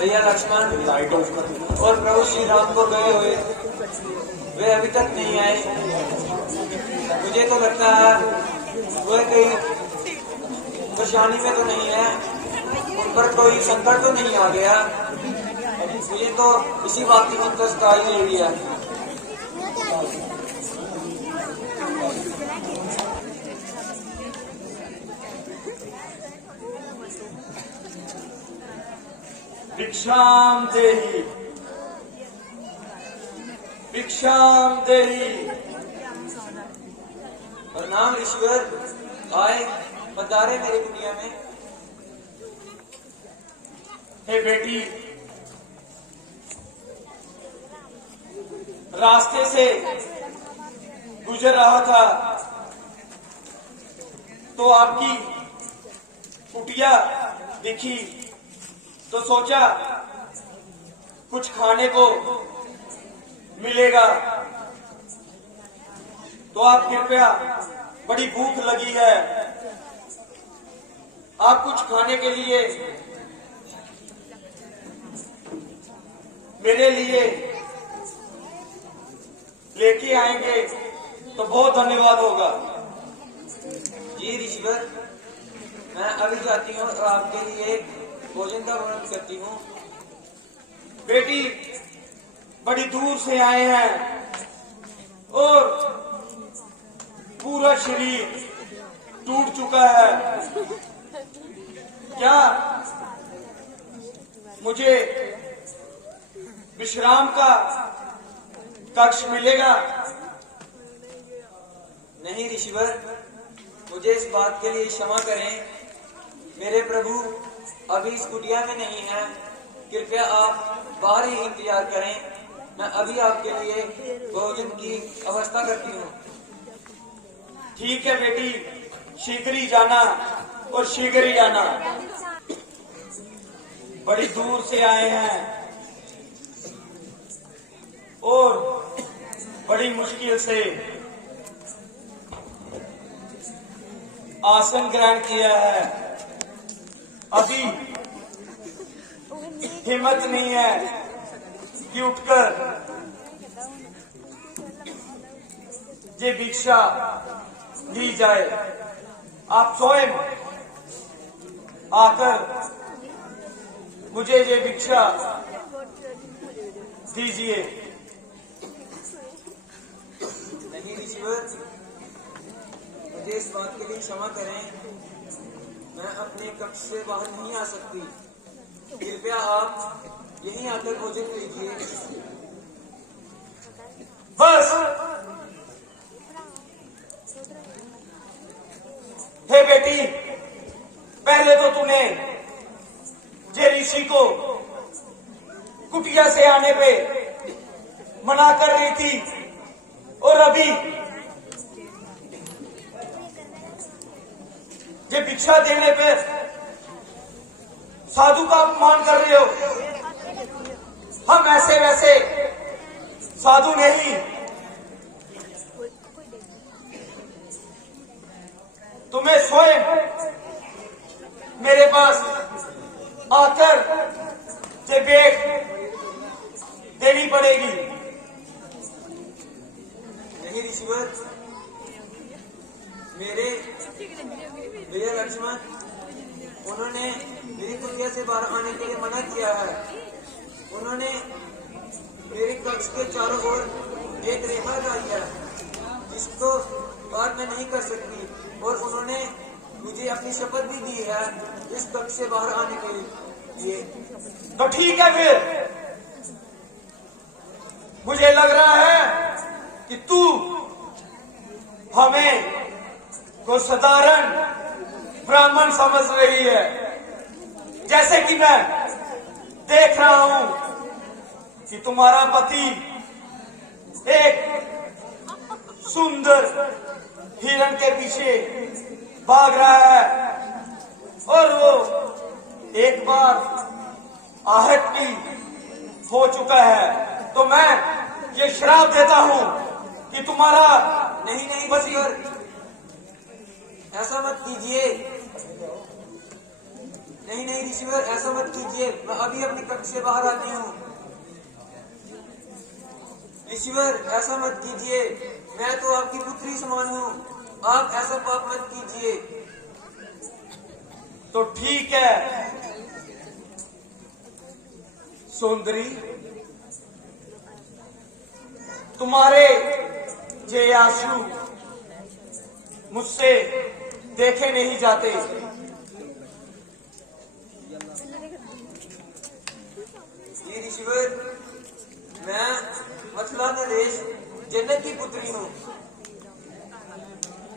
भैया लक्ष्मण और प्रभु श्री राम को गए हुए वे अभी तक नहीं आए। मुझे तो लगता है वह कहीं परेशानी में तो नहीं है, उन पर कोई संकट तो नहीं आ गया। मुझे तो इसी बात की चिंता ही ले लिया। भिक्षाम देहि, भिक्षाम देहि। प्रणाम ईश्वर, आए पधारे मेरी दुनिया में। हे बेटी, रास्ते से गुजर रहा था तो आपकी कुटिया दिखी, तो सोचा कुछ खाने को मिलेगा। तो आप कृपया, बड़ी भूख लगी है, आप कुछ खाने के लिए मेरे लिए लेके आएंगे तो बहुत धन्यवाद होगा। जी ईश्वर, मैं अभी जाती हूँ और आपके लिए भोजन का वर्णन करती हूँ। बेटी, बड़ी दूर से आए हैं और पूरा शरीर टूट चुका है। क्या मुझे विश्राम का कक्ष मिलेगा? नहीं ईश्वर, मुझे इस बात के लिए क्षमा करें। मेरे प्रभु अभी इस कुटिया में नहीं है, कृपया आप बाहर ही इंतजार करें। मैं अभी आपके लिए भोजन की व्यवस्था करती हूँ। ठीक है बेटी, शीघ्र ही जाना और शीघ्र ही आना। बड़ी दूर से आए हैं और बड़ी मुश्किल से आसन ग्रहण किया है। अभी हिम्मत नहीं है कि उठकर ये भिक्षा ली जाए। आप स्वयं आकर मुझे ये भिक्षा दीजिए। नहीं ईश्वर, मुझे इस बात के लिए क्षमा करें। मैं अपने कक्ष से बाहर नहीं आ सकती, कृपया आप यहीं आकर भोजन लीजिए। बस। हे बेटी, पहले तो तुम्हें जे ऋषि को कुटिया से आने पे मना कर रही थी और अभी ये भिक्षा देने पे साधु का अपमान कर रहे हो। हम ऐसे वैसे साधु नहीं, तुम्हें स्वयं मेरे पास आकर ये भेंट देनी पड़ेगी। नहीं ईश्वर, मेरे भैया लक्ष्मण, उन्होंने मेरी कुटिया से बाहर आने के लिए मना किया है। उन्होंने मेरे कक्ष के चारों ओर एक रेखा लगाई है जिसको पार मैं नहीं कर सकती, और उन्होंने मुझे अपनी शपथ भी दी है इस कक्ष से बाहर आने के लिए। तो ठीक है, फिर मुझे लग रहा है कि तू हमें को साधारण ब्राह्मण समझ रही है। जैसे कि मैं देख रहा हूं कि तुम्हारा पति एक सुंदर हिरण के पीछे भाग रहा है और वो एक बार आहत भी हो चुका है। तो मैं ये श्राप देता हूं कि तुम्हारा नहीं ईश्वर, ऐसा मत कीजिए। नहीं नहीं ऋषिवर, ऐसा मत कीजिए, मैं अभी अपने कक्ष से बाहर आती हूँ। ऋषिवर, ऐसा मत कीजिए, मैं तो आपकी पुत्री समान हूँ, आप ऐसा पाप मत कीजिए। तो ठीक है सुंदरी, तुम्हारे ये आंसू मुझसे देखे नहीं जाते। जी ऋषिवर, मैं मथुरा नरेश जन्नत की पुत्री हूँ।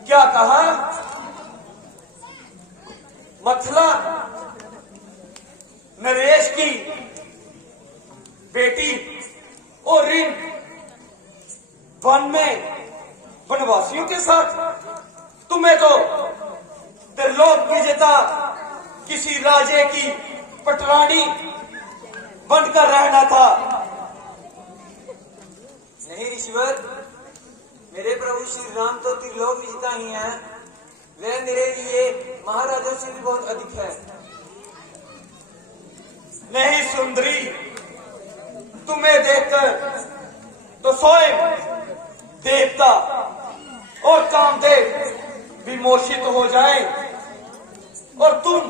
क्या कहा? मथुरा नरेश की बेटी और इन वन में वनवासियों के साथ? तुम्हें तो त्रिलोक विजेता किसी राजे की पटरानी बनकर रहना था। नहीं ऋषिवर, मेरे प्रभु श्री राम तो त्रिलोक विजेता ही हैं, वे मेरे लिए महाराजों से भी बहुत अधिक है। नहीं सुंदरी, तुम्हें देखकर तो स्वयं देवता और कामदेव विमोचित हो जाए, और तुम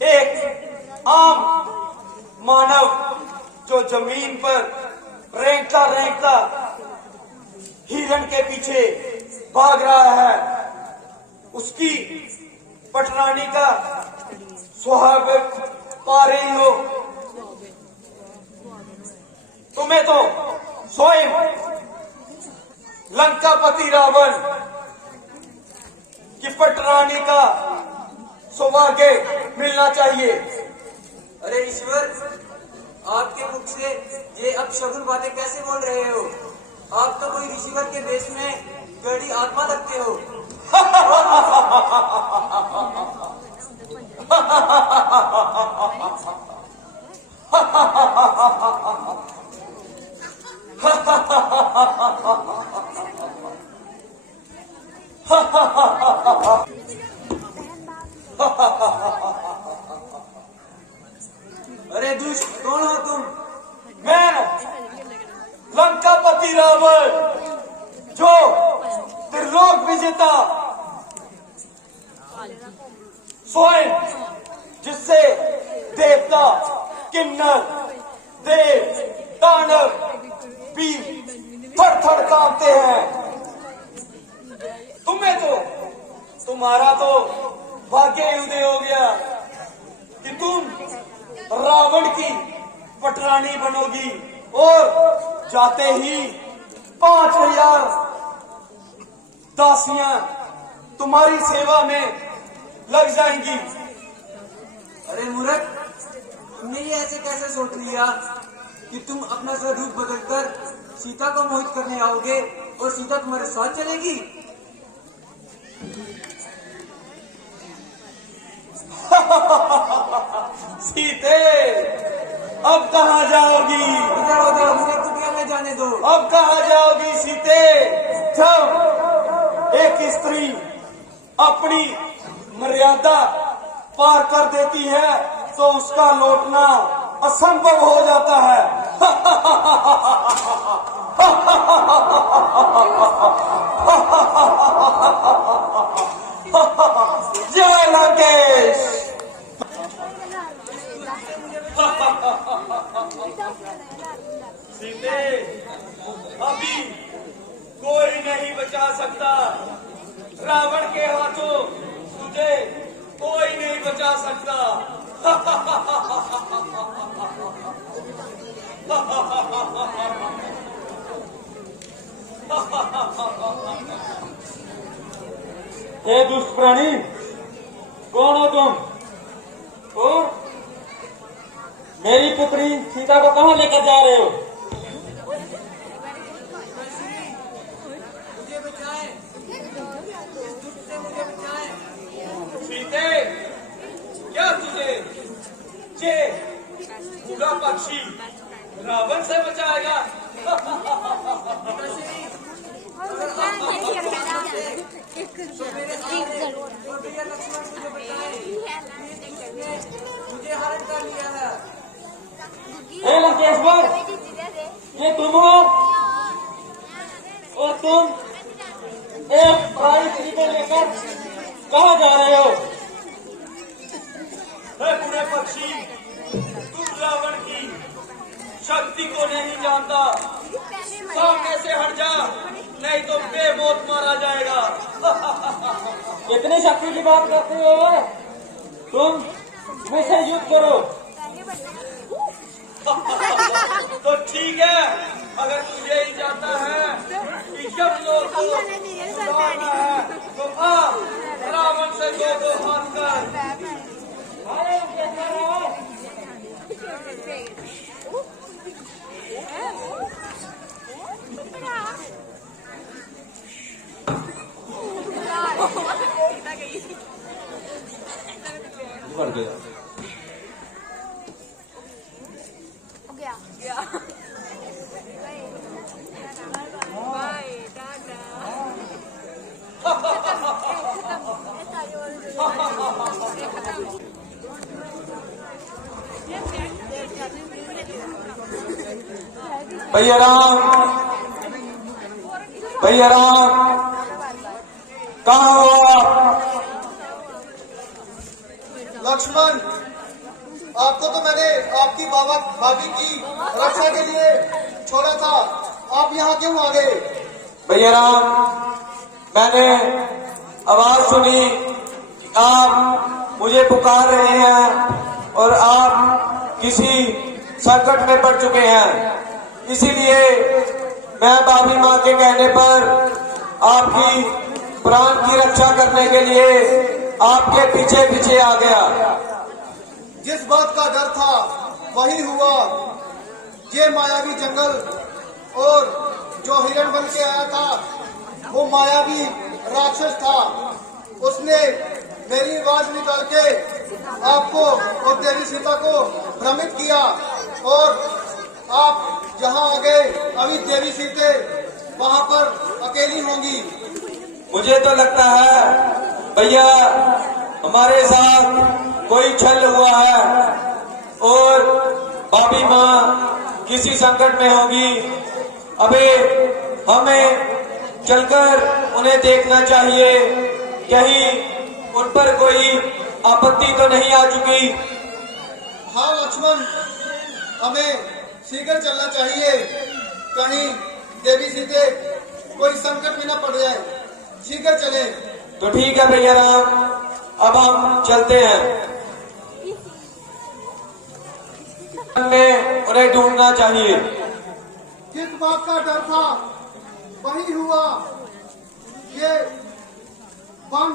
एक आम मानव जो जमीन पर रेंगता रेंगता हिरण के पीछे भाग रहा है, उसकी पटरानी का सुहाग पा रही हो। तुम्हें तो स्वयं लंकापति रावण की पटरानी का सौभाग्य मिलना चाहिए। अरे ईश्वर, आपके मुख से ये अपशगुन बातें कैसे बोल रहे हो? आप तो कोई ऋषिवर के वेश में गड़ी आत्मा लगते हो। अरे दुष्ट, कौन हो तुम? मैं लंकापति रावण, जो त्रिलोक विजेता स्वयं, जिससे देवता, किन्नर, देव, दानव भी थर थर कांपते हैं। तुम्हें तो, तुम्हारा तो भाग्य उदय हो गया कि तुम रावण की पटरानी बनोगी, और जाते ही 5000 दासियां तुम्हारी सेवा में लग जाएंगी। अरे मूर्ख, तुमने ये ऐसे कैसे सोच लिया कि तुम अपना स्वरूप बदलकर सीता को मोहित करने आओगे और सीता तुम्हारे साथ चलेगी? सीते, अब कहाँ जाओगी? इधर उधर मुझे कुटिया में जाने दो। अब कहाँ जाओगी सीते? जब एक स्त्री अपनी मर्यादा पार कर देती है तो उसका लौटना असंभव हो जाता है। जय लंकेश। सीते, अभी कोई नहीं बचा सकता, रावण के हाथों तुझे कोई नहीं बचा सकता। हे दुष्ट प्राणी, कौन हो तुम? और मेरी पुत्री सीता को कहाँ लेकर जा रहे हो? मुझे बचाए, इस दुष्ट से मुझे बचाए। सीते, क्या तुझे ये बूढ़ा पक्षी रावण से बचाएगा? तो मेरे सामने और भैया लक्ष्मण मुझे बचाए। ने मुझे हरण कर लिया है। ए लंकेश्वर, ये तुम हो और तुम एक पराई स्त्री को लेकर कहाँ जा रहे हो? हे बुरे पक्षी, तुम रावण की शक्ति को नहीं जानता। सामने से हट जा, नहीं तो बेमौत मारा जाएगा। कितनी शक्ति की बात करते हो? तुम मुझसे युद्ध करो। तो ठीक है, अगर तू यही चाहता है कि जब लोग को छुड़ाना है तो आ रावण से दो हाथ कर। अरे लंकेश्वर आओ। बढ़ गया। भैया राम, भैया राम, कहाँ हो आप? लक्ष्मण, आपको तो मैंने आपकी भाभी की रक्षा के लिए छोड़ा था, आप यहाँ क्यों आ गए? भैया राम, मैंने आवाज सुनी कि आप मुझे पुकार रहे हैं और आप किसी संकट में पड़ चुके हैं, इसीलिए मैं भाभी माँ के कहने पर आपकी प्राण की रक्षा करने के लिए आपके पीछे पीछे आ गया। जिस बात का डर था वही हुआ। ये मायावी जंगल और जो हिरण बन के आया था वो मायावी राक्षस था। उसने मेरी आवाज निकाल के आपको और देवी सीता को भ्रमित किया और आप जहाँ आ गए अभी देवी सीते वहाँ पर अकेली होंगी। मुझे तो लगता है भैया हमारे साथ कोई छल हुआ है और भाभी माँ किसी संकट में होगी। अबे हमें चलकर उन्हें देखना चाहिए, कहीं उन पर कोई आपत्ति तो नहीं आ चुकी। हाँ लक्ष्मण, हमें शीघ्र चलना चाहिए, कहीं देवी सीते कोई संकट में न पड़ जाए। शीघ्र चले। तो ठीक है भैया राम, अब हम चलते हैं। में उन्हें ढूंढना चाहिए। जिस बात का डर था वही हुआ। ये वन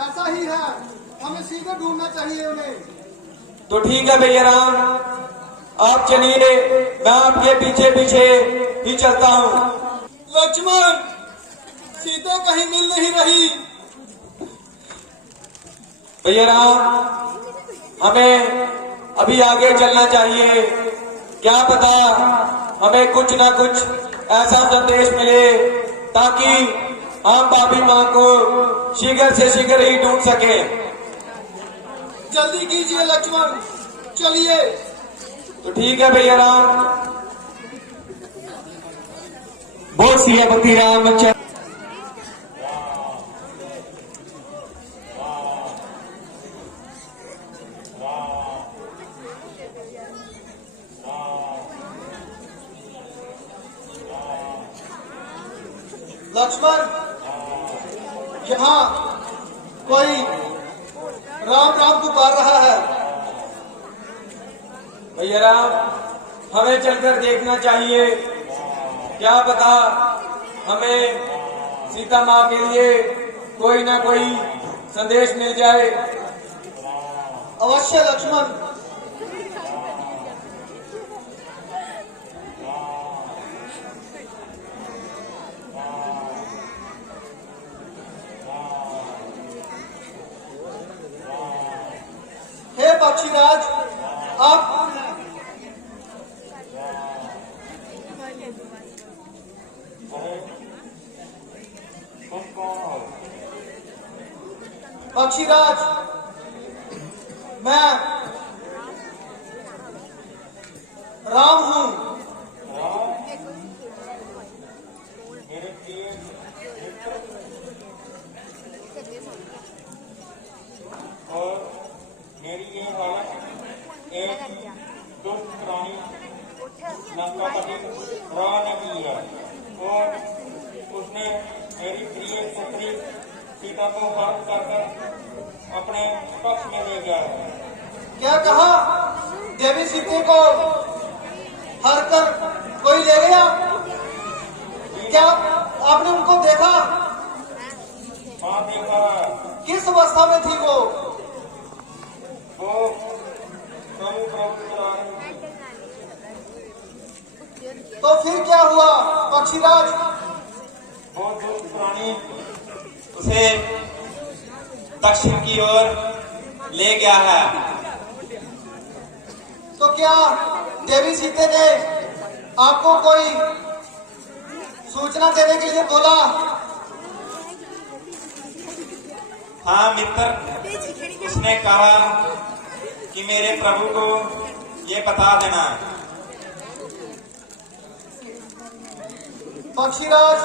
ऐसा ही है, हमें शीघ्र ढूंढना चाहिए उन्हें। तो ठीक है भैया राम, आप चलिए, मैं आपके पीछे पीछे ही चलता हूँ। लक्ष्मण, सीता कहीं मिल नहीं रही। भैया राम, हमें अभी आगे चलना चाहिए, क्या पता हमें कुछ ना कुछ ऐसा संदेश मिले ताकि हम भाभी माँ को शीघ्र से शीघ्र ही ढूंढ सके। जल्दी कीजिए लक्ष्मण, चलिए। तो ठीक है भैया राम। बोल सियापति रामचंद्र। लक्ष्मण, यहाँ कोई राम राम पुकार रहा है। भैया राम, हमें चलकर देखना चाहिए, क्या पता हमें सीता माँ के लिए कोई ना कोई संदेश मिल जाए। अवश्य लक्ष्मण। हे पक्षीराज, आप पक्षीराज, मैं राम हूँ। मेरे प्रिय मित्र और मेरी ये हालत एक दुष्ट प्राणी लंकापति रावण ने की है और उसने मेरी प्रिय पुत्री सीता को हरण कर अपने पक्ष में ले गया है। क्या कहा? देवी सीता को हर कर कोई ले गया? क्या आपने उनको देखा? हाँ देखा है। किस अवस्था में थी वो? प्रभु चला रहे। तो फिर क्या हुआ पक्षीराज? वो दुष्ट प्राणी उसे दक्षिण की ओर ले गया है। तो क्या देवी सीता ने आपको कोई सूचना देने के लिए बोला? हाँ मित्र, उसने कहा कि मेरे प्रभु को ये बता देना। पक्षीराज,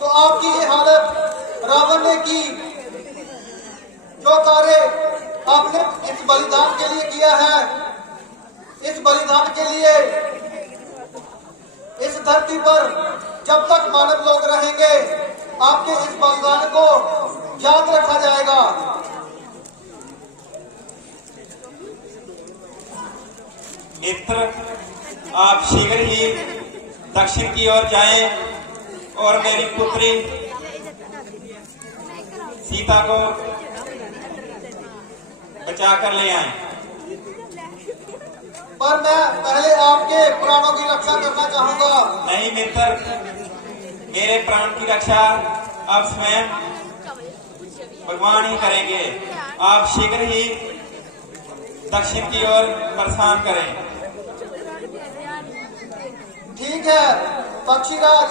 तो आपकी ये हालत रावण ने की। जो कार्य आपने इस बलिदान के लिए किया है, इस बलिदान के लिए इस धरती पर जब तक मानव लोग रहेंगे, आपके इस बलिदान को याद रखा जाएगा। मित्र, आप शीघ्र ही दक्षिण की ओर जाएं और मेरी पुत्री सीता को बचा कर ले आएं। पर मैं पहले आपके प्राणों की रक्षा करना चाहूंगा। नहीं मित्र, मेरे प्राण की रक्षा अब स्वयं भगवान ही करेंगे। आप शीघ्र ही दक्षिण की ओर प्रस्थान करें। ठीक है पक्षीराज,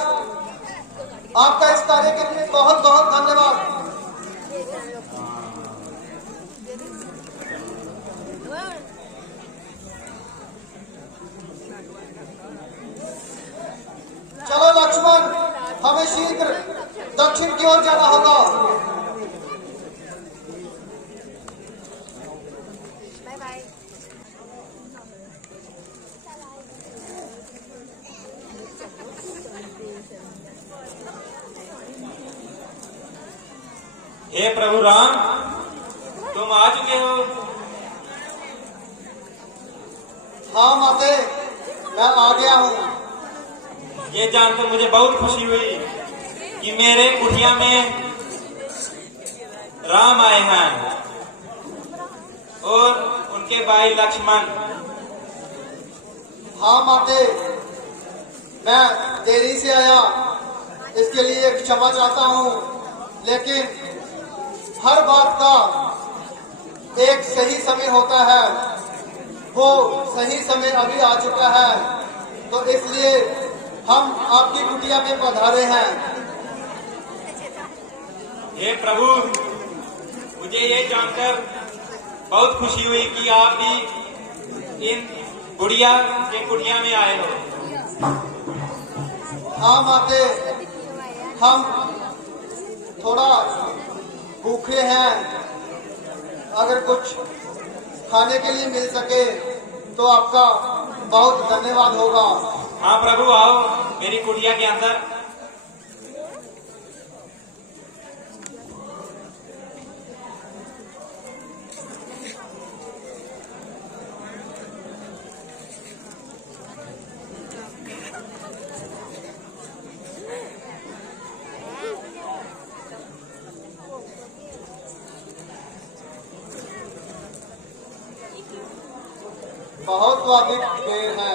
आपका इस कार्य के लिए बहुत बहुत धन्यवाद। चलो लक्ष्मण, हमें शीघ्र दक्षिण की ओर जाना होगा। हे प्रभु राम, तुम आ चुके हो। हाँ माते, मैं आ गया हूँ। ये जानकर मुझे बहुत खुशी हुई कि मेरे कुटिया में राम आए हैं और उनके भाई लक्ष्मण। हाँ माते, मैं देरी से आया, इसके लिए क्षमा चाहता हूँ, लेकिन हर बात का एक सही समय होता है। वो सही समय अभी आ चुका है, तो इसलिए हम आपकी कुटिया में पधारे हैं। हे प्रभु, मुझे ये जानकर बहुत खुशी हुई कि आप भी इन गुड़िया के कुटिया में आए हो। हाँ माते, हम थोड़ा भूखे हैं, अगर कुछ खाने के लिए मिल सके तो आपका बहुत धन्यवाद होगा। हाँ प्रभु, आओ मेरी कुटिया के अंदर। बहुत स्वादिष्ट पेड़ है।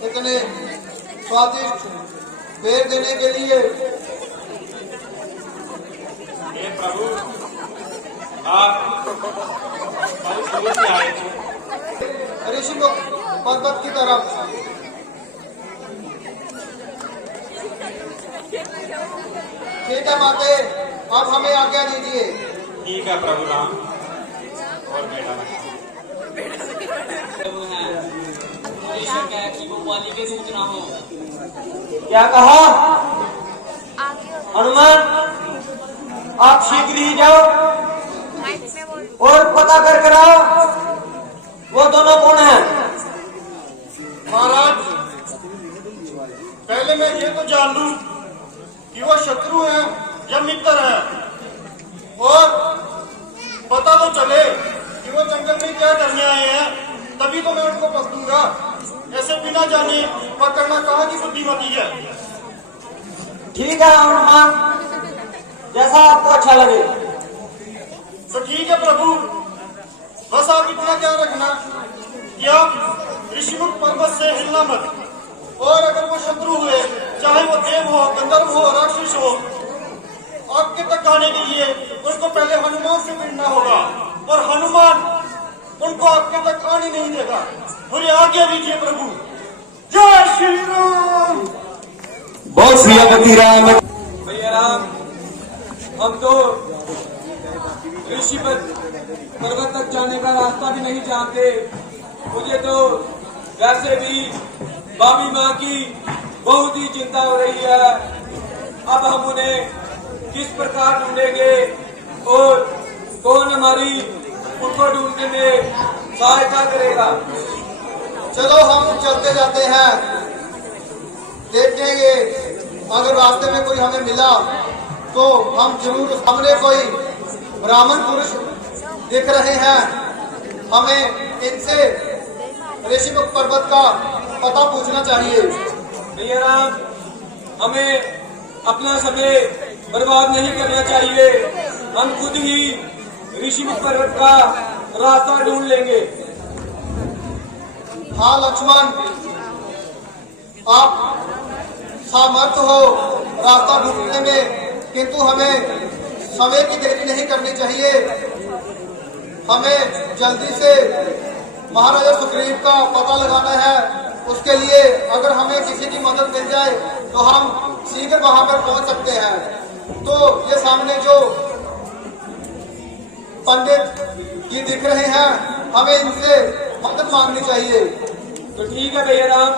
इतने स्वादिष्ट बेर देने के लिए हे प्रभु, आप बहुत दूर से आए थे। ऋषिमुख पर्वत की तरफ। ठीक है माते, अब हमें आज्ञा दीजिए। ठीक है प्रभु राम और बेटा। कि वो वाली के दूध ना हो। क्या कहा हनुमान? आप शीघ्र ही जाओ और पता कर आओ वो दोनों कौन हैं। महाराज, पहले मैं ये तो जान लूं कि वो शत्रु है या मित्र है, और पता तो चले कि वो जंगल में क्या करने आए हैं, तभी तो मैं उनको पकड़ूंगा। ऐसे बिना जाने पकड़ना कहाँ की बुद्धिमती है। ठीक है हनुमान, जैसा आपको अच्छा लगे। तो ठीक है प्रभु, बस आप इतना ध्यान रखना कि आप ऋषिमुख पर्वत से हिलना मत, और अगर वो शत्रु हुए, चाहे वो देव हो, गंधर्व हो, राक्षस हो, आपके तक आने के लिए उनको पहले हनुमान से मिलना होगा, और हनुमान उनको आपके तक आने नहीं देगा। मुझे आज्ञा दीजिए प्रभु। जय श्री राम। बहुत श्रीपति राम। भैया राम, हम तो ऋषि पर्वत तक जाने का रास्ता भी नहीं जानते। मुझे तो वैसे भी बाबी माँ की बहुत ही चिंता हो रही है। अब हम उन्हें किस प्रकार ढूंढेंगे और कौन हमारी उनको ढूंढने में सहायता करेगा। चलो हम चलते जाते हैं, देखेंगे अगर रास्ते में कोई हमें मिला तो हम जरूर, हमने कोई ब्राह्मण पुरुष दिख रहे हैं, हमें इनसे ऋषिमुख पर्वत का पता पूछना चाहिए। भैया राम, हमें अपना समय बर्बाद नहीं करना चाहिए। हम खुद ही ऋषिमुख पर्वत का रास्ता ढूंढ लेंगे। हाँ लक्ष्मण, आप सामर्थ्य हो रास्ता ढूंढने में, किंतु हमें समय की देरी नहीं करनी चाहिए। हमें जल्दी से महाराजा सुग्रीव का पता लगाना है। उसके लिए अगर हमें किसी की मदद मिल जाए तो हम शीघ्र वहां पर पहुंच सकते हैं। तो ये सामने जो पंडित जी दिख रहे हैं, हमें इनसे मदद मांगनी चाहिए। तो ठीक है भैया राम,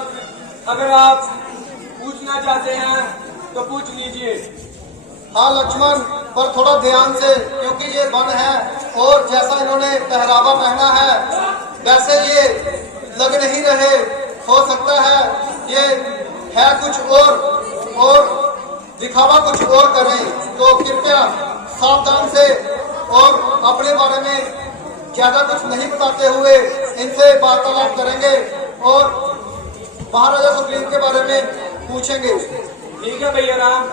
अगर आप पूछना चाहते हैं तो पूछ लीजिए। हाँ लक्ष्मण, पर थोड़ा ध्यान से, क्योंकि ये वन है और जैसा इन्होंने पहरावा पहना है वैसे ये लग नहीं रहे। हो सकता है ये है कुछ और दिखावा कुछ और करें, तो कृपया सावधान से और अपने बारे में ज्यादा कुछ नहीं बताते हुए इनसे वार्तालाप करेंगे और महाराजा सुग्रीव के बारे में पूछेंगे। ठीक है भैया राम।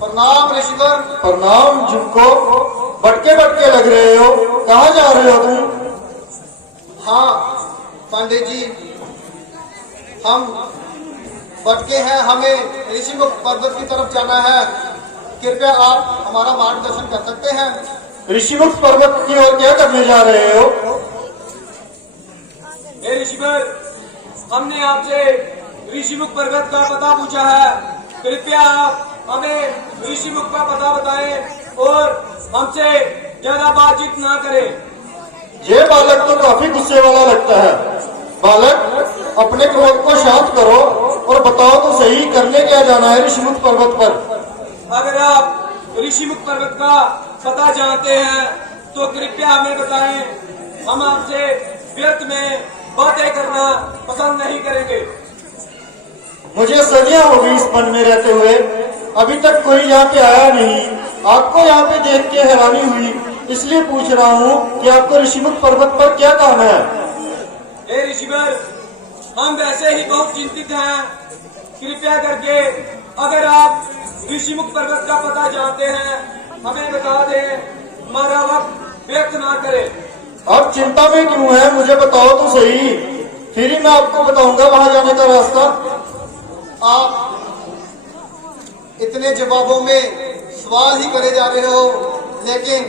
प्रणाम ऋषिवर। प्रणाम। जिनको भटके लग रहे हो, कहाँ जा रहे हो तुम? हाँ पांडे जी, हम भटके हैं, हमें ऋषिमुख पर्वत की तरफ जाना है। कृपया आप हमारा मार्गदर्शन कर सकते हैं। ऋषिमुख पर्वत की ओर क्या करने जा रहे हो? हे ऋषिवर, हमने आपसे ऋषिमुख पर्वत का पता पूछा है। कृपया आप हमें ऋषिमुख का पता बताएं और हमसे ज्यादा बातचीत ना करें। ये बालक तो काफी गुस्से वाला लगता है। बालक, अपने क्रोध को शांत करो और बताओ तो सही, करने क्या जाना है ऋषिमुख पर्वत पर? अगर आप ऋषिमुख पर्वत का पता जानते हैं तो कृपया हमें बताएं। हम आपसे व्यर्थ में बातें करना पसंद नहीं करेंगे। मुझे सदियां हो गई इस वन में रहते हुए, अभी तक कोई यहाँ पे आया नहीं। आपको यहाँ पे देख के हैरानी हुई इसलिए पूछ रहा हूँ कि आपको ऋषिमुख पर्वत पर क्या काम है। हे ऋषिवर, हम वैसे ही बहुत चिंतित हैं। कृपया करके अगर आप ऋषिमुख पर्वत का पता जानते हैं हमें बता दें, हमारा वक्त व्यर्थ ना करें। आप चिंता में क्यों हैं, मुझे बताओ तो सही, फिर ही मैं आपको बताऊंगा वहां जाने का रास्ता। आप इतने जवाबों में सवाल ही करे जा रहे हो, लेकिन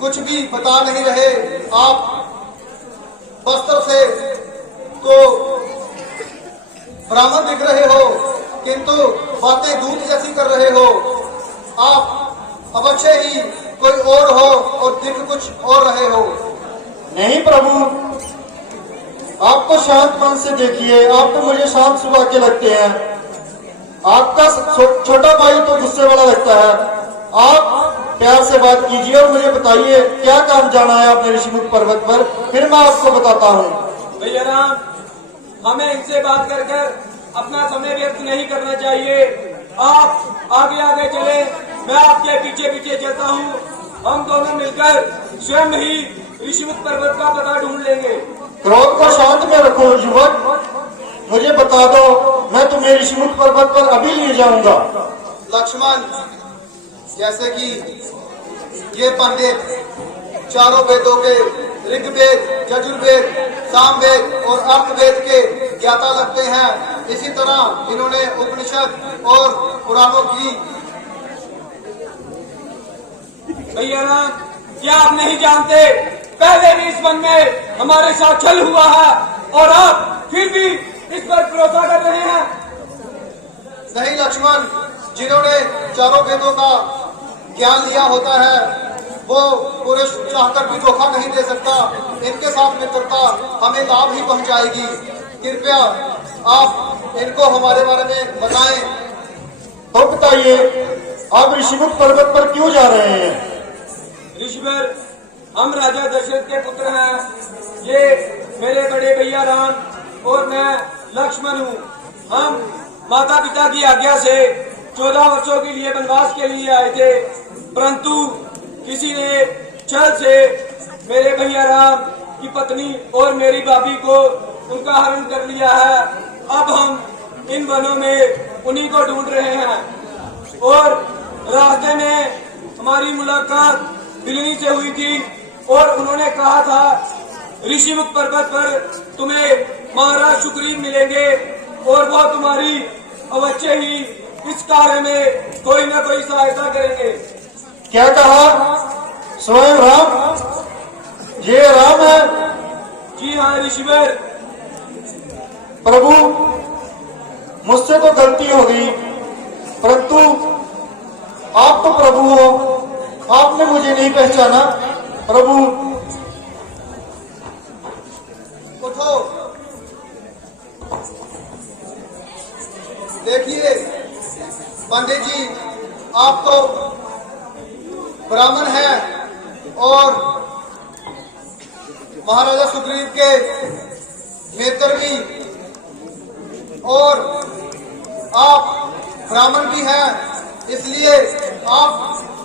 कुछ भी बता नहीं रहे। आप बस्तर से तो ब्राह्मण दिख रहे हो, किंतु बातें दूध जैसी कर रहे हो। आप अवश्य ही कोई और हो और दिख कुछ और रहे हो। नहीं प्रभु, आप तो शांत मन से देखिए, आप तो मुझे शांत स्वभाव के लगते हैं। आपका छोटा भाई तो गुस्से वाला लगता है। आप प्यार से बात कीजिए और मुझे बताइए क्या काम जाना है आपने ऋषिमुख पर्वत पर, फिर मैं आपको बताता हूँ। भैया राम, हमें इनसे बात कर कर अपना समय व्यर्थ नहीं करना चाहिए। आप आगे आगे चले, मैं आपके पीछे पीछे चलता हूँ। हम दोनों मिलकर स्वयं ही ऋषिमुख पर्वत का पता ढूंढ लेंगे। क्रोध को शांत में रखो युवक, मुझे बता दो, मैं तुम्हें ऋषिमुख पर्वत पर अभी ले जाऊंगा। लक्ष्मण, जैसे कि ये पंडित चारों वेदों के ऋग्वेद, यजुर्वेद, सामवेद और अर्थवेद के ज्ञाता लगते हैं, इसी तरह इन्होंने उपनिषद और पुराणों की। भैया राम, क्या आप नहीं जानते, पहले भी इस वन में हमारे साथ छल हुआ है और आप फिर भी इस पर भरोसा कर रहे हैं? नहीं लक्ष्मण, जिन्होंने चारों वेदों का ज्ञान लिया होता है वो पुरुष चाहकर भी धोखा नहीं दे सकता। इनके साथ मित्रता हमें लाभ ही पहुंचाएगी। कृपया आप इनको हमारे बारे में बताएं। तो बताइए, आप ऋषिमुख पर्वत पर क्यों जा रहे हैं? ऋषिवर, हम राजा दशरथ के पुत्र हैं। ये मेरे बड़े भैया राम और मैं लक्ष्मण हूँ। हम माता पिता की आज्ञा से 14 वर्षों के लिए वनवास के लिए आए थे, परंतु किसी ने छल से मेरे भैया राम की पत्नी और मेरी भाभी को उनका हरण कर लिया है। अब हम इन वनों में उन्हीं को ढूंढ रहे हैं और रास्ते में हमारी मुलाकात बिलनी से हुई थी और उन्होंने कहा था ऋषिमुख पर्वत पर तुम्हें महाराज सुग्रीव मिलेंगे और वो तुम्हारी अवश्य ही इस कार्य में कोई न कोई सहायता करेंगे। क्या कहा? स्वयं राम? ये राम है? जी हाँ ऋषिवर। प्रभु, मुझसे तो गलती हो गई, परंतु आप तो प्रभु हो, आपने मुझे नहीं पहचाना। प्रभु उठो, देखिए पंडित जी, आप तो ब्राह्मण हैं और महाराजा सुग्रीव के मित्र भी, और आप ब्राह्मण भी हैं, इसलिए आप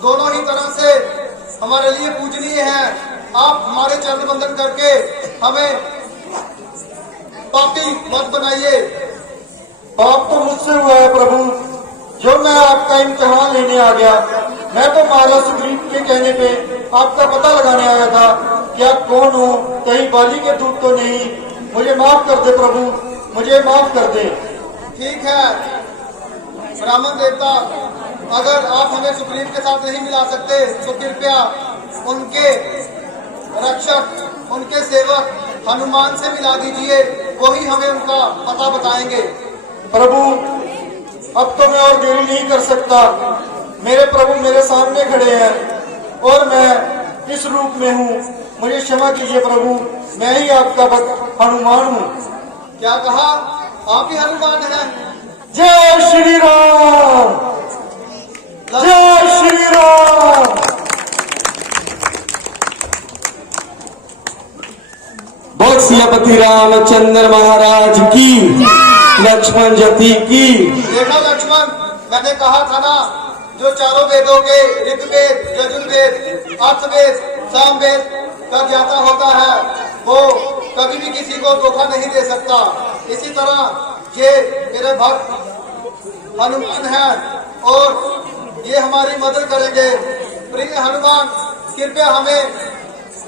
दोनों ही तरह से हमारे लिए पूजनीय हैं। आप हमारे चरण बंधन करके हमें पापी मत बनाइए। पाप तो मुझसे हुआ है प्रभु, जो मैं आपका इम्तिहान लेने आ गया। मैं तो महाराज सुग्रीव के कहने पे आपका पता लगाने आया था कि आप कौन हो, कहीं बाली के दूत तो नहीं। मुझे माफ कर दे प्रभु, मुझे माफ कर दे। ठीक है ब्राह्मण देवता, अगर आप हमें सुग्रीव के साथ नहीं मिला सकते तो कृपया उनके रक्षक, उनके सेवक हनुमान से मिला दीजिए, वही हमें उनका पता बताएंगे। प्रभु, अब तो मैं और देरी नहीं कर सकता। मेरे प्रभु मेरे सामने खड़े हैं और मैं इस रूप में हूँ। मुझे क्षमा कीजिए प्रभु, मैं ही आपका भक्त हनुमान हूँ। क्या कहा? आप ही हनुमान हैं? जय श्री राम, जय श्री राम। बोल सियापति रामचंद्र महाराज की, लक्ष्मण जति की। देखो लक्ष्मण, मैंने कहा था ना, जो चारों वेदों के ऋग्वेद, यजुर्वेद, अर्थवेद, सामवेद का ज्ञाता होता है वो कभी भी किसी को धोखा नहीं दे सकता। इसी तरह ये मेरे भक्त हनुमान हैं और ये हमारी मदद करेंगे। प्रिय हनुमान, कृपया हमें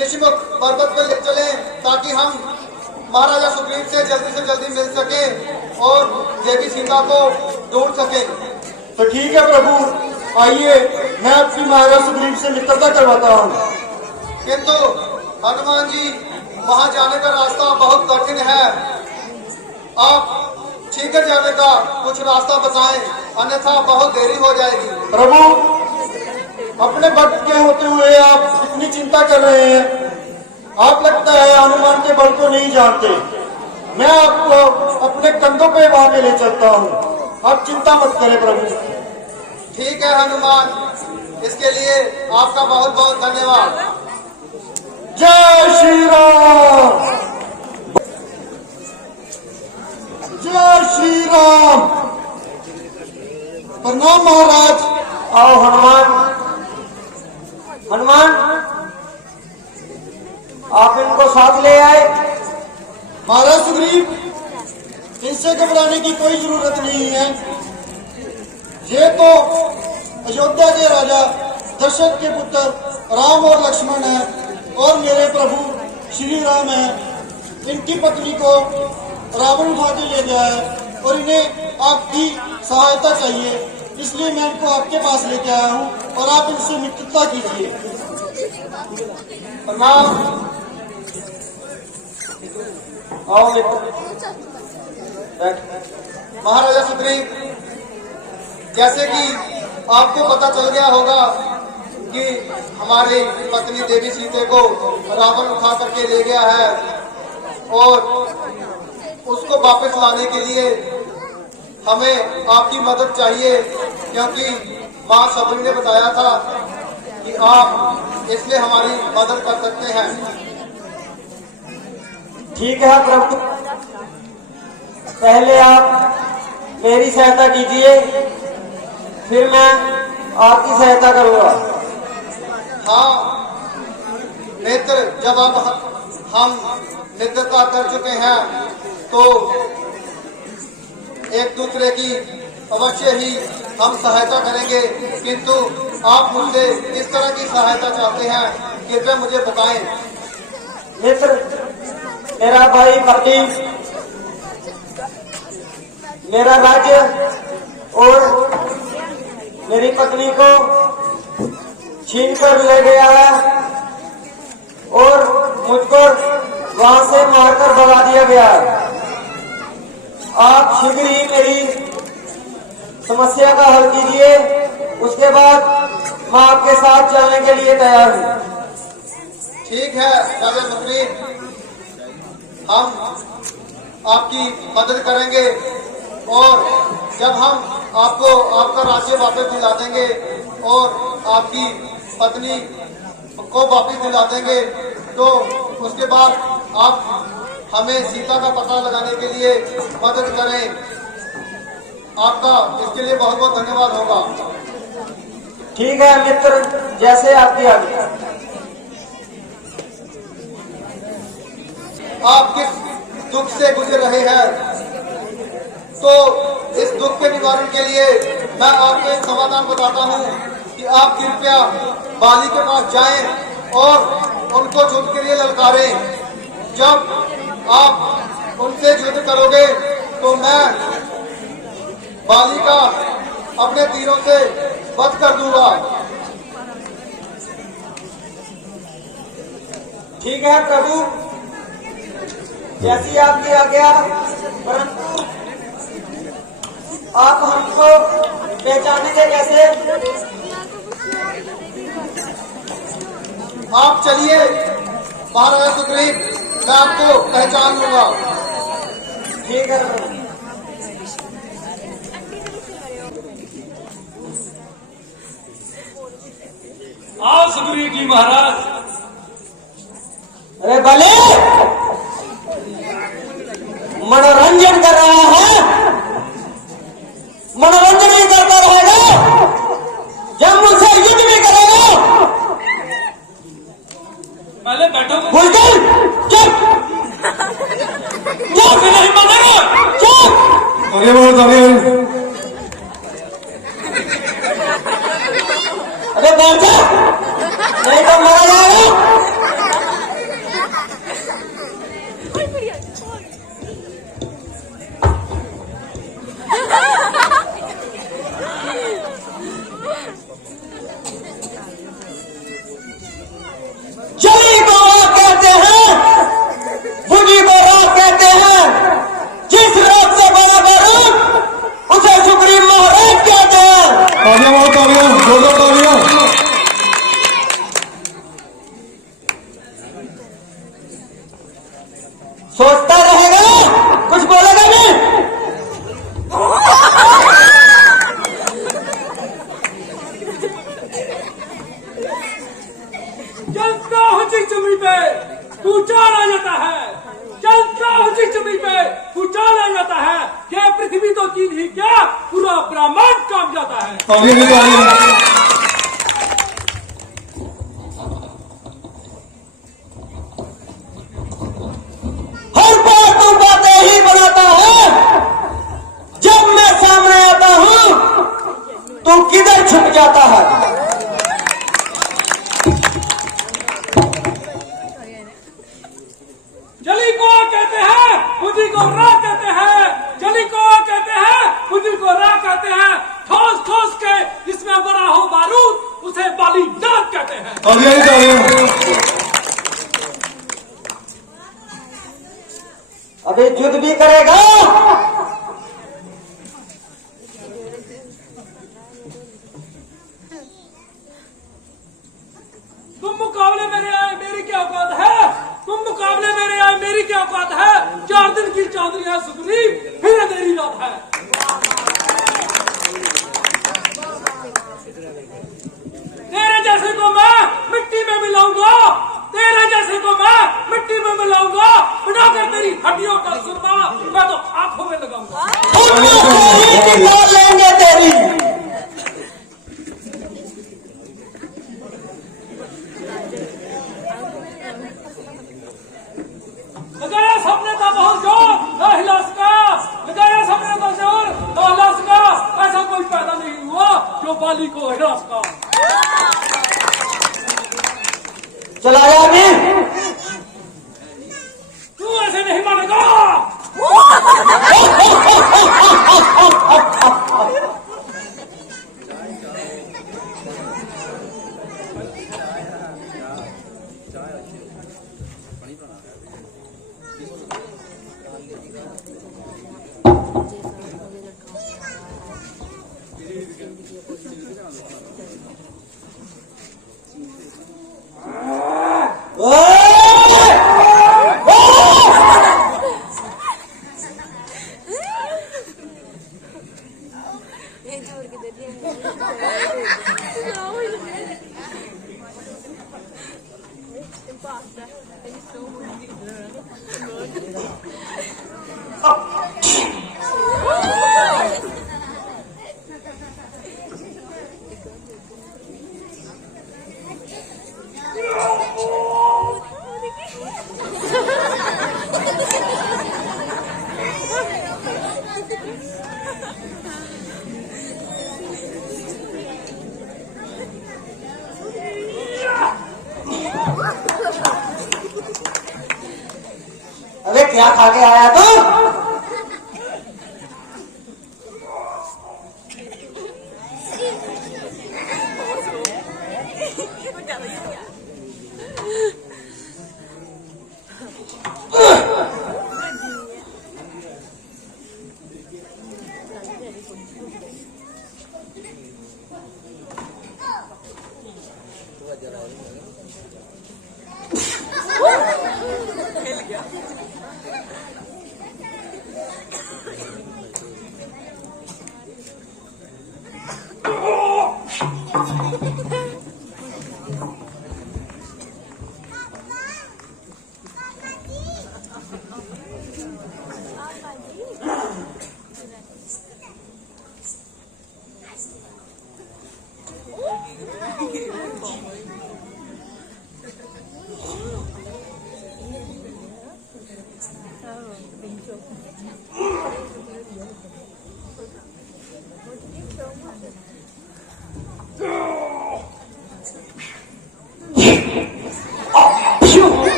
ऋषिमुख पर्वत पर ले चलें ताकि हम महाराजा सुग्रीव से जल्दी मिल सके और देवी सीता को ढूंढ सके। तो ठीक है प्रभु, आइए मैं आपकी महाराज सुग्रीव से मित्रता करवाता हूँ। किंतु हनुमान जी, वहां जाने का रास्ता बहुत कठिन है। आप शीघ्र जाने का कुछ रास्ता बताएं, अन्यथा बहुत देरी हो जाएगी। प्रभु, अपने भक्त के होते हुए आप इतनी चिंता कर रहे हैं। आप लगता है हनुमान के बल को नहीं जानते। मैं आपको अपने कंधों पे वहां के ले चलता हूँ, आप चिंता मत करें प्रभु। ठीक है हनुमान, इसके लिए आपका बहुत बहुत धन्यवाद। जय श्री राम, जय श्री राम। प्रणाम महाराज। आओ हनुमान। हनुमान, आप इनको साथ ले आए। महाराज सुग्रीव, इनसे घबराने की कोई जरूरत नहीं है। ये तो अयोध्या के राजा दशरथ के पुत्र राम और लक्ष्मण हैं और मेरे प्रभु श्री राम हैं। इनकी पत्नी को रावण उठा के ले गया है और इन्हें आपकी सहायता चाहिए, इसलिए मैं इनको आपके पास लेके आया हूँ और आप इनसे मित्रता कीजिए। प्रणाम। आओ मित्र, महाराजा सुग्रीव, जैसे कि आपको पता चल गया होगा कि हमारी पत्नी देवी सीता को रावण उठा करके ले गया है और उसको वापस लाने के लिए हमें आपकी मदद चाहिए, क्योंकि मां सबरी ने बताया था कि आप इसलिए हमारी मदद कर सकते हैं। ठीक है प्रभु, पहले आप मेरी सहायता कीजिए, फिर मैं आपकी सहायता करूंगा। हाँ मित्र, जब अब हम मित्रता कर चुके हैं तो एक दूसरे की अवश्य ही हम सहायता करेंगे, किंतु आप मुझसे किस तरह की सहायता चाहते हैं कृपया मुझे बताएं। मित्र, मेरा भाई पति मेरा राज्य और मेरी पत्नी को छीन कर ले गया है और मुझको वहां से मारकर भगा दिया गया है। आप शीघ्र ही मेरी समस्या का हल कीजिए, उसके बाद मैं आपके साथ चलने के लिए तैयार हूँ। ठीक है राजा सुग्रीव, हम आपकी मदद करेंगे और जब हम आपको आपका राज्य वापस दिला देंगे और आपकी पत्नी को वापस दिला देंगे तो उसके बाद आप हमें सीता का पता लगाने के लिए मदद करें। आपका इसके लिए बहुत बहुत धन्यवाद होगा। ठीक है मित्र, जैसे आपकी आज्ञा। आप किस दुख से गुजर रहे हैं, तो इस दुख के निवारण के लिए मैं आपको एक समाधान बताता हूँ कि आप कृपया बाली के पास जाएं और उनको युद्ध के लिए ललकारें। जब आप उनसे युद्ध करोगे तो मैं बाली का अपने तीरों से वध कर दूंगा। ठीक है प्रभु, जैसी आपकी आज्ञा, परंतु आप हमको पहचानेंगे कैसे? आप चलिए महाराजा सुग्रीव, मैं आपको पहचान लूंगा। ठीक है प्रभु। आओ सुग्रीव जी महाराज। अरे भले मनोरंजन कर रहा है, मनोरंजन ही करता रहेगा। पहले बैठो। बुलकर चुप चुप नहीं मानेगा चुप। आगे बढ़ो आगे। अरे बैठ जा नहीं तो मारा जाएगा। जली को रात कहते हैं, बुझी को रात कहते हैं। जिस रात से बड़ा बारूद उसे सुग्रीव महाराज कहते हैं। आगे बढ़ो आगे। बोलो आगे। सोचता रहेगा कुछ बोलेगा नहीं। चलता ऊंची जमीन पे ऊंचाल आ जाता है। चलता ऊंची जमीन पे ऊंचाल आ जाता है। ये पृथ्वी तो चीज ही क्या पूरा ब्रह्मांड कांप जाता है। आगे भी आगे। हर बार तू बातें ही बनाता है। जब मैं सामने आता हूँ तू किधर छुप जाता है। जली को कहते हैं, बुद्धि को राह कहते हैं। जली को कहते हैं, बुद्धि को राह कहते हैं। ठोस ठोस के जिसमें बड़ा हो बारूद उसे बाली नाक कहते हैं। आगे आगे। अभी युद्ध भी करेगा। तुम मुकाबले मेरे आए मेरी क्या औकात है। तुम मुकाबले मेरे आए मेरी क्या औकात है। 4 दिन की चांदनी है सुग्रीव फिर अंधेरी रात है। तेरे जैसे को मैं मिट्टी में मिलाऊंगा। तेरे जैसे को मैं मिट्टी में मिलाऊंगा। बनाकर तेरी हड्डियों का सुरमा मैं तो आंखों में लगाऊंगा। निकाल लेंगे तेरी। लगाया सबने का बहुत जोर न हिला सका। लगाया सबने का जोर न हिला सका। ऐसा कोई पैदा नहीं हुआ जो बाली को हिला सका। चला जा अभी। तू ऐसे नहीं मानेगा। अबे क्या खा के आया तू?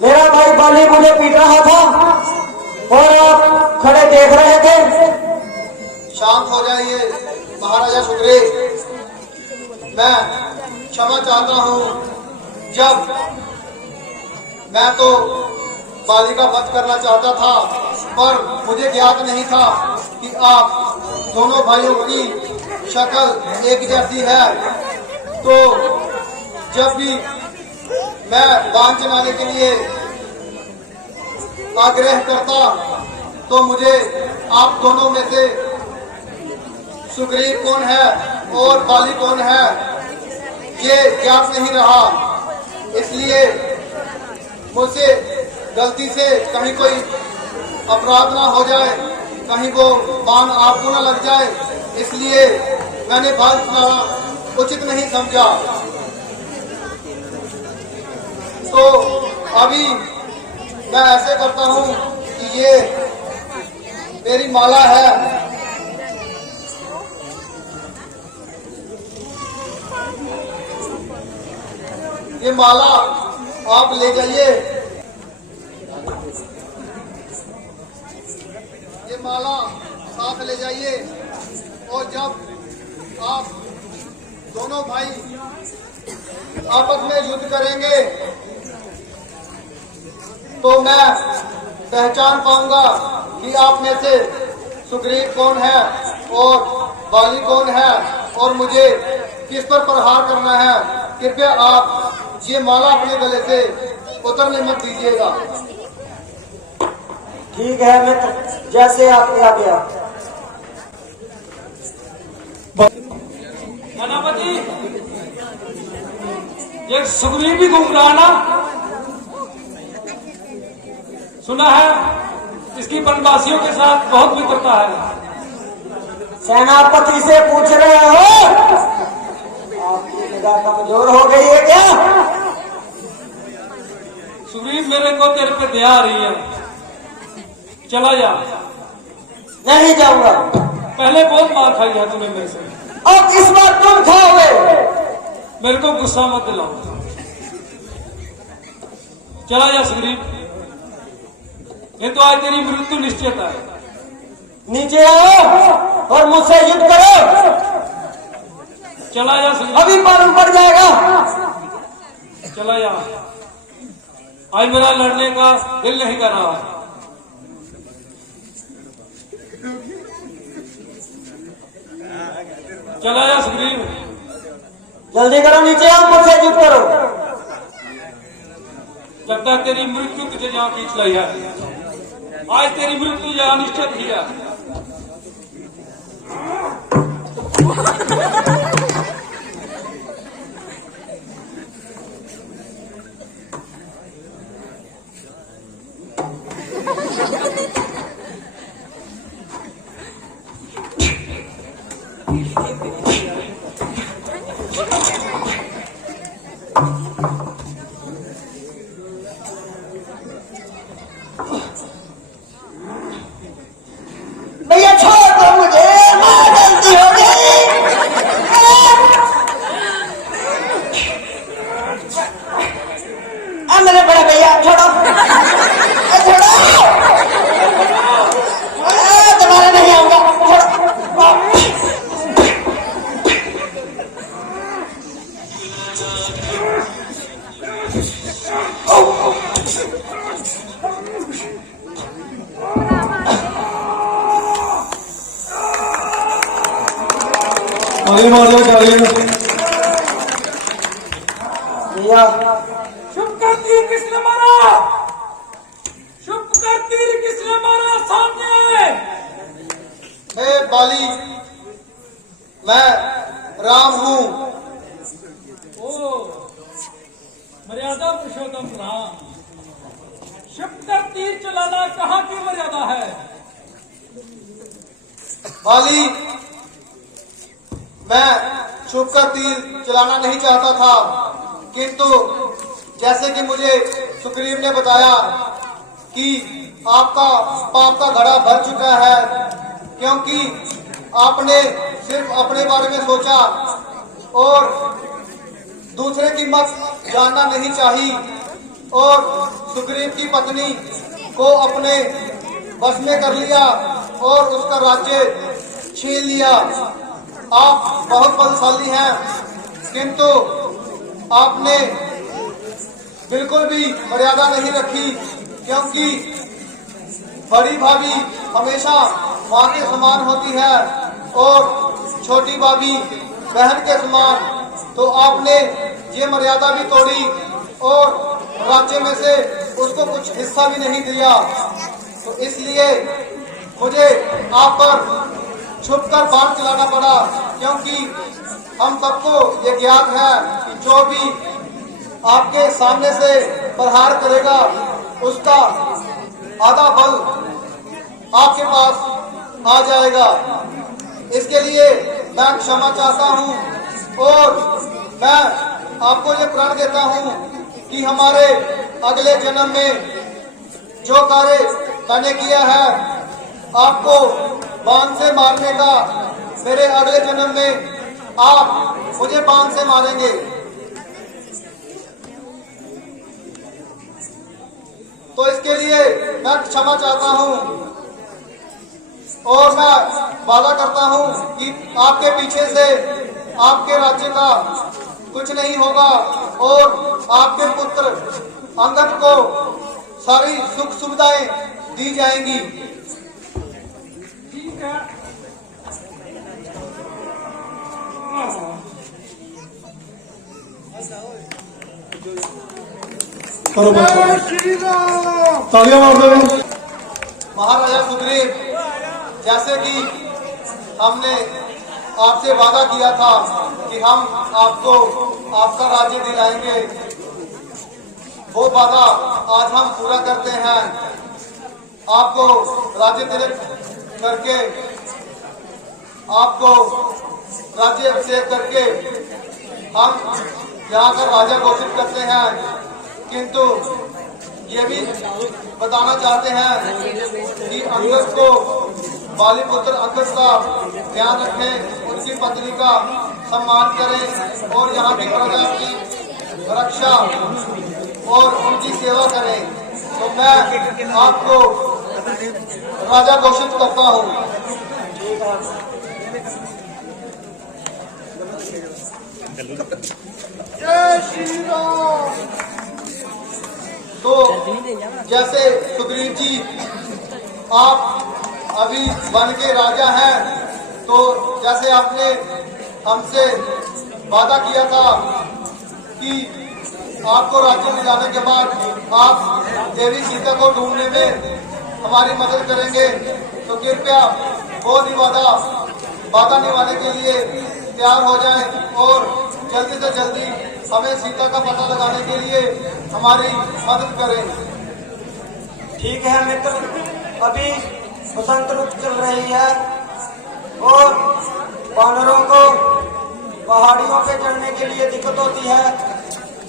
मेरा भाई बाली मुझे पीट रहा था और आप खड़े देख रहे थे। शांत हो जाइए महाराजा सुग्रीव, मैं क्षमा चाहता हूँ। जब मैं तो बाली का वध करना चाहता था, पर मुझे ज्ञात नहीं था कि आप दोनों भाइयों की शक्ल एक जैसी है। तो जब भी मैं बाण चलाने के लिए आग्रह करता तो मुझे आप दोनों में से सुग्रीव कौन है और बाली कौन है ये ज्ञात नहीं रहा। इसलिए मुझसे गलती से कहीं कोई अपराध ना हो जाए, कहीं वो बाण आपको ना लग जाए, इसलिए मैंने बाण चलाना उचित नहीं समझा। तो अभी मैं ऐसे करता हूँ कि ये मेरी माला है, ये माला आप ले जाइए। ये माला साथ ले जाइए और जब आप दोनों भाई आपस में युद्ध करेंगे तो मैं पहचान पाऊंगा कि आप में से सुग्रीव कौन है और बाली कौन है और मुझे किस पर प्रहार करना है। कृपया आप ये माला अपने गले से उतरने मत दीजिएगा। ठीक है, मैं जैसे आपके आ गया। सेनापति, ये सुग्रीव भी घूम रहा ना? सुना है इसकी वनवासियों के साथ बहुत मित्रता है। सेनापति से पूछ रहे हो? आपकी निगाह कमजोर हो गई है क्या? सुग्रीव, मेरे को तेरे पे दया आ रही है, चला जा। नहीं जाऊंगा। पहले बहुत मार खाई है तूने मेरे से, अब इस बार तुम खाओगे। मेरे को गुस्सा मत दिलाओ, चला जा सुग्रीव, ये तो आज तेरी मृत्यु निश्चित है। नीचे आओ और मुझसे युद्ध करो। चला जा सुग्रीव, अभी मालूम पड़ जाएगा। चला जा, आज मेरा लड़ने का दिल नहीं कर रहा। चला जा सुग्रीव, जल्दी करो, नीचे आओ, मुझसे युद्ध करो। जब तक तेरी मृत्यु तुझे जहां खींच लाई है, आज तेरी मृत्यु जहां निश्चित ही है। ताली मार दो ताली। भैया शुभ कर तीर किसने मारा? शुभ कर तीर किसने मारा? सामने हे बाली, मैं राम हूँ। ओ मर्यादा पुरुषोत्तम राम। शुभ कर तीर चलाना कहाँ की मर्यादा है? बाली, मैं शुभ का तीर चलाना नहीं चाहता था, किंतु जैसे कि मुझे सुग्रीव ने बताया कि आपका पाप का घड़ा भर चुका है, क्योंकि आपने सिर्फ अपने बारे में सोचा और दूसरे की मत जानना नहीं चाहिए और सुग्रीव की पत्नी को अपने वश में कर लिया और उसका राज्य छीन लिया। आप बहुत बलशाली हैं, किंतु आपने बिल्कुल भी मर्यादा नहीं रखी, क्योंकि बड़ी भाभी हमेशा माँ के समान होती है और छोटी भाभी बहन के समान। तो आपने ये मर्यादा भी तोड़ी और राज्य में से उसको कुछ हिस्सा भी नहीं दिया। तो इसलिए मुझे आप पर छुपकर बाण चलाना पड़ा, क्योंकि हम सबको ये ज्ञात है कि जो भी आपके सामने से प्रहार करेगा उसका आधा बल आपके पास आ जाएगा। इसके लिए मैं क्षमा चाहता हूँ और मैं आपको ये प्रण देता हूँ कि हमारे अगले जन्म में जो कार्य मैंने किया है आपको बाण से मारने का, मेरे अगले जन्म में आप मुझे बाण से मारेंगे। तो इसके लिए मैं क्षमा चाहता हूँ और मैं वादा करता हूँ कि आपके पीछे से आपके राज्य का कुछ नहीं होगा और आपके पुत्र अंगद को सारी सुख सुविधाएं दी जाएंगी। ठीक है। तालियां मार दो। महाराजा सुग्रीव, जैसे कि हमने आपसे वादा किया था कि हम आपको आपका राज्य दिलाएंगे, वो वादा आज हम पूरा करते हैं। आपको राज्य तिलक करके, आपको राज्य अभिषेक करके हम यहाँ का राजा घोषित करते हैं। किंतु ये भी बताना चाहते हैं कि अंगद को, बाली पुत्र अंगद का ध्यान रखें, उनकी पत्नी का सम्मान करें और यहाँ की प्रजा की रक्षा और उनकी सेवा करें। तो मैं आपको राजा घोषित करता हूँ। जय श्री राम। तो जैसे सुग्रीव जी आप अभी वन के राजा हैं, तो जैसे आपने हमसे वादा किया था कि आपको राज्य में जाने के बाद आप देवी सीता को ढूंढने में हमारी मदद करेंगे, तो कृपया वो वादा निभाने के लिए तैयार हो जाएं और जल्दी से जल्दी हमें सीता का पता लगाने के लिए हमारी मदद करें। ठीक है मित्र, अभी बसंत ऋतु चल रही है और वानरों को पहाड़ियों पे चढ़ने के लिए दिक्कत होती है।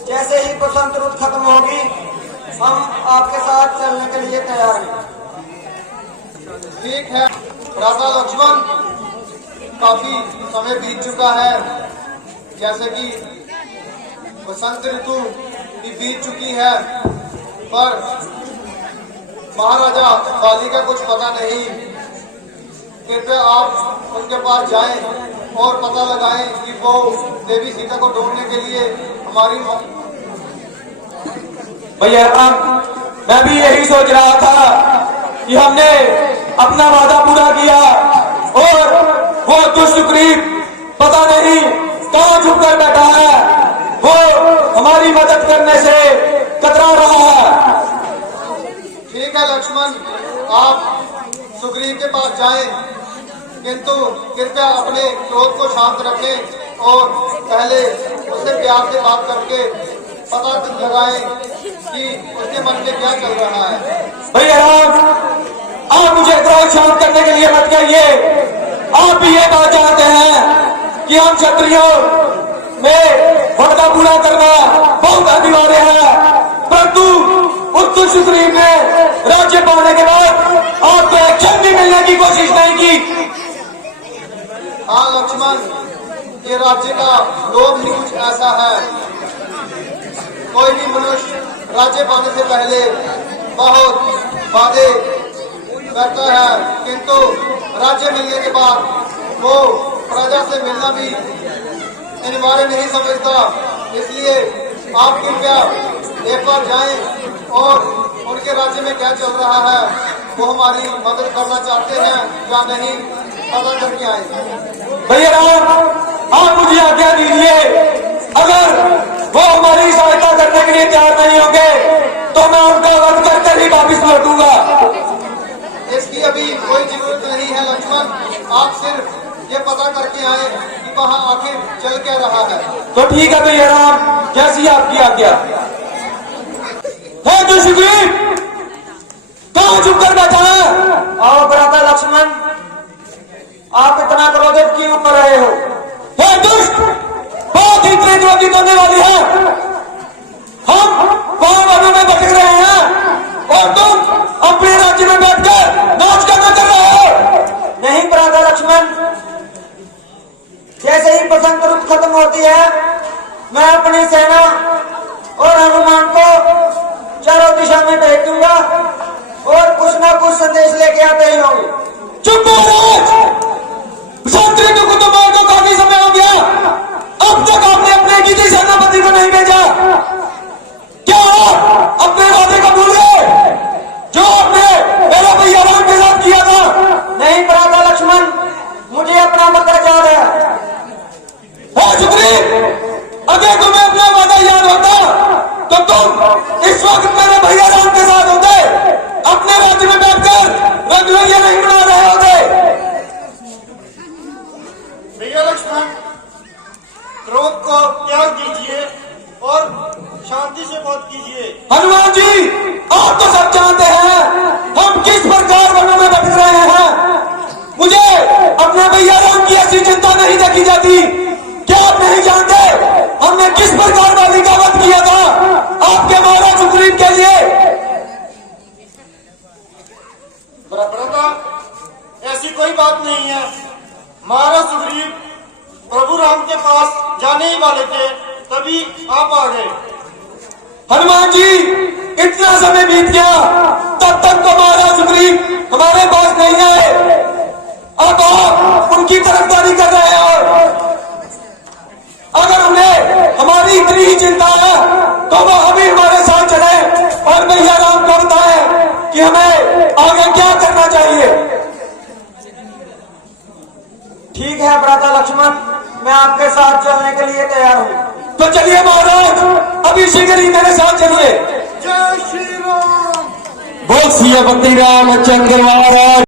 जैसे ही बसंत ऋतु खत्म होगी हम आपके साथ चलने के लिए तैयार हैं। ठीक है राजा लक्ष्मण, काफी समय बीत चुका है, जैसे कि बसंत ऋतु भी बीत चुकी है, पर महाराजा बाली का कुछ पता नहीं। कृपया आप उनके पास जाएं और पता लगाएं कि वो देवी सीता को ढूंढने के लिए हमारी भैया मैं भी यही सोच रहा था कि हमने अपना वादा पूरा किया और वो दुष्ट सुग्रीव पता नहीं कहाँ छुप कर बैठा है, वो हमारी मदद करने से कतरा रहा है। ठीक है लक्ष्मण, आप सुग्रीव के पास जाएं, किंतु कृपया अपने क्रोध को शांत रखें और पहले उससे प्यार से बात करके पता लगाएं कि उसके मन में क्या चल रहा है। भैया राम, आप मुझे क्रोध शांत करने के लिए मत कहिए। आप भी ये बात जानते हैं कि हम क्षत्रियों में वरदा पूरा करना बहुत अनिवार्य है, परंतु उत्तुर सुग्रीव ने राज्य पाने के बाद आपको एक क्षण भी मिलने की कोशिश नहीं की। हाँ लक्ष्मण, ये राज्य का लोभ ही कुछ ऐसा है। कोई भी मनुष्य राज्य पाने से पहले बहुत वादे करता है, किंतु राज्य मिलने के बाद वो प्रजा से मिलना भी अनिवार्य नहीं समझता। इसलिए आप कृपया एक बार जाएं और उनके राज्य में क्या चल रहा है, वो हमारी मदद करना चाहते हैं या नहीं, पता करके आए। भैया राम, आप मुझे आज्ञा दीजिए, अगर वो हमारी सहायता करने के लिए तैयार नहीं होंगे तो मैं उनका वध करके ही वापिस लौटूंगा। इसकी अभी कोई जरूरत नहीं है लक्ष्मण, आप सिर्फ ये पता करके आए कि वहाँ आखिर चल क्या रहा है। तो ठीक है भैया राम, जैसी आपकी आज्ञा। है तो सुग्रीव, कहाँ चुप कर बैठा है? आओ भ्राता लक्ष्मण, आप इतना क्रोधित क्यों कर रहे हो? हे दुष्ट, बहुत ही क्रोधित होने वाली है। हम वहां वनों में भटक रहे हैं और तुम अपने राज्य में बैठकर नाच गाना कर रहे हो। नहीं भ्राता लक्ष्मण, जैसे ही बसंत रुत खत्म होती है, मैं अपनी सेना और हनुमान को चारों दिशा में भेज दूंगा और कुछ ना कुछ संदेश लेके आते ही होंगे। चुप बसंत ऋतु को तो मार को काफी समय हो गया, अब तक आपने अपने किसी सेनापति को नहीं भेजा। क्या आप अपने वादे को भूल गए जो आपने मेरे भैया राम के साथ किया था? नहीं भ्राता लक्ष्मण, मुझे अपना मकर याद है। सुग्रीव, अगर तुम्हें अपना वादा याद होता तो तुम इस वक्त मेरे भैया राम के साथ होते, अपने राज्य में बैठकर रंगरलियां नहीं बना रहे होते। भैया लक्ष्मण, क्रोध को त्याग दीजिए और शांति से बात कीजिए। हनुमान जी, आप तो सब जानते हैं हम किस प्रकार वनों में भटक रहे हैं। मुझे अपने भैया राम की ऐसी चिंता नहीं देखी जाती। क्या आप नहीं जानते हमने किस प्रकार वाली का वध किया था आपके महाराज सुग्रीव के लिए? भ्राता, ऐसी कोई बात नहीं है। महाराज सुग्रीव प्रभु राम के पास जाने ही वाले थे, तभी आप आ गए। हनुमान जी, इतना समय बीत गया, तब तक तो महाराज सुग्रीव हमारे पास नहीं आए। अब आप उनकी तरफदारी कर रहे हो। अगर उन्हें हमारी इतनी ही चिंता है तो वो अभी हमारे साथ चले और भैया राम को बताएं कि हमें आगे क्या करना चाहिए। ठीक है भ्राता लक्ष्मण, मैं आपके साथ चलने के लिए तैयार हूँ। तो चलिए महाराज, अभी शीघ्र ही मेरे साथ चलिए। जय श्री राम। बोल सिया बंदी रामचंद्र महाराज।